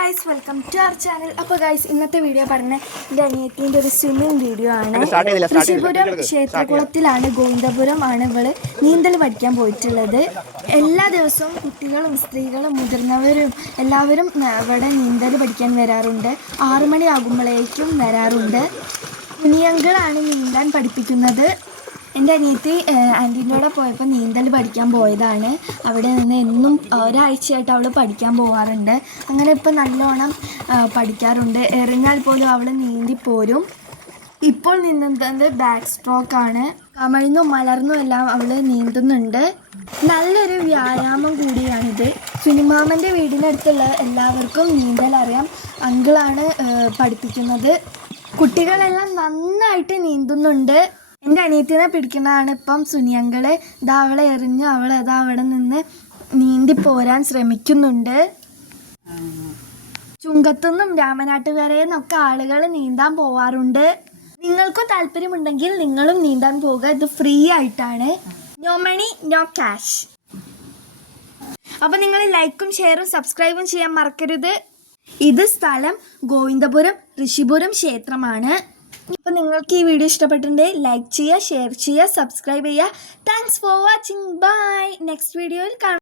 Guys welcome to our channel അപ്പോൾ guys ഇന്നത്തെ video പറഞ്ഞ എന്റെ അനിയത്തിന്റെ ഒരു സ്വിമ്മിംഗ് വീഡിയോ ആണ്. ഋഷിപുരം ക്ഷേത്രകുളത്തിലാണ് ഗോവിന്ദപുരം ആണ് ഇവൾ നീന്തൽ പഠിക്കാൻ പോയിട്ടുള്ളത്. എല്ലാ ദിവസവും കുട്ടികളും സ്ത്രീകളും മുതിർന്നവരും എല്ലാവരും ഇവിടെ നീന്തൽ പഠിക്കാൻ വരാറുണ്ട്. ആറുമണിയാകുമ്പോഴേക്കും വരാറുണ്ട്. കുനിയങ്കളാണ് നീന്താൻ പഠിപ്പിക്കുന്നത്. എന്റെ അനിയത്തി ആന്റീന്റെ കൂടെ പോയപ്പോൾ നീന്തൽ പഠിക്കാൻ പോയതാണ്. അവിടെ നിന്ന് എന്നും ഒരാഴ്ചയായിട്ട് അവൾ പഠിക്കാൻ പോകാറുണ്ട് അങ്ങനെ ഇപ്പം നല്ലോണം പഠിക്കാറുണ്ട്. എറിഞ്ഞാൽ പോലും അവൾ നീന്തി പോരും. ഇപ്പോൾ നീന്തുന്നത് ബാക്ക് സ്ട്രോക്ക് ആണ്. കമഴ്ന്നും മലർന്നും എല്ലാം അവൾ നീന്തുന്നുണ്ട്. നല്ലൊരു വ്യായാമം കൂടിയാണിത്. സുനിമാമന്റെ വീടിനടുത്തുള്ള എല്ലാവർക്കും നീന്തൽ അറിയാം. അങ്കിളാണ് പഠിപ്പിക്കുന്നത്. കുട്ടികളെല്ലാം നന്നായിട്ട് നീന്തുന്നുണ്ട്. എന്റെ അനിയത്തിനെ പിടിക്കുന്നതാണ് ഇപ്പം സുനിയങ്കൾ ഇതാ അവളെ എറിഞ്ഞു അവൾ അതാ അവിടെ നിന്ന് നീന്തി പോരാൻ ശ്രമിക്കുന്നുണ്ട്. ചുങ്കത്തുനിന്നും രാമനാട്ടുകരയിൽ നിന്നൊക്കെ ആളുകൾ നീന്താൻ പോവാറുണ്ട്. നിങ്ങൾക്കും താല്പര്യമുണ്ടെങ്കിൽ നിങ്ങളും നീന്താൻ പോകുക ഇത് ഫ്രീ ആയിട്ടാണ്. നോ മണി നോ ക്യാഷ് അപ്പോൾ നിങ്ങൾ ലൈക്കും ഷെയറും സബ്സ്ക്രൈബും ചെയ്യാൻ മറക്കരുത്. ഇത് സ്ഥലം ഗോവിന്ദപുരം ഋഷിപുരം ക്ഷേത്രമാണ്. അപ്പോൾ നിങ്ങൾക്ക് ഈ വീഡിയോ ഇഷ്ടപ്പെട്ടിട്ടുണ്ടെങ്കിൽ ലൈക്ക് ചെയ്യുക ഷെയർ ചെയ്യുക സബ്സ്ക്രൈബ് ചെയ്യുക. Thanks for watching bye next വീഡിയോയിൽ കാണാം.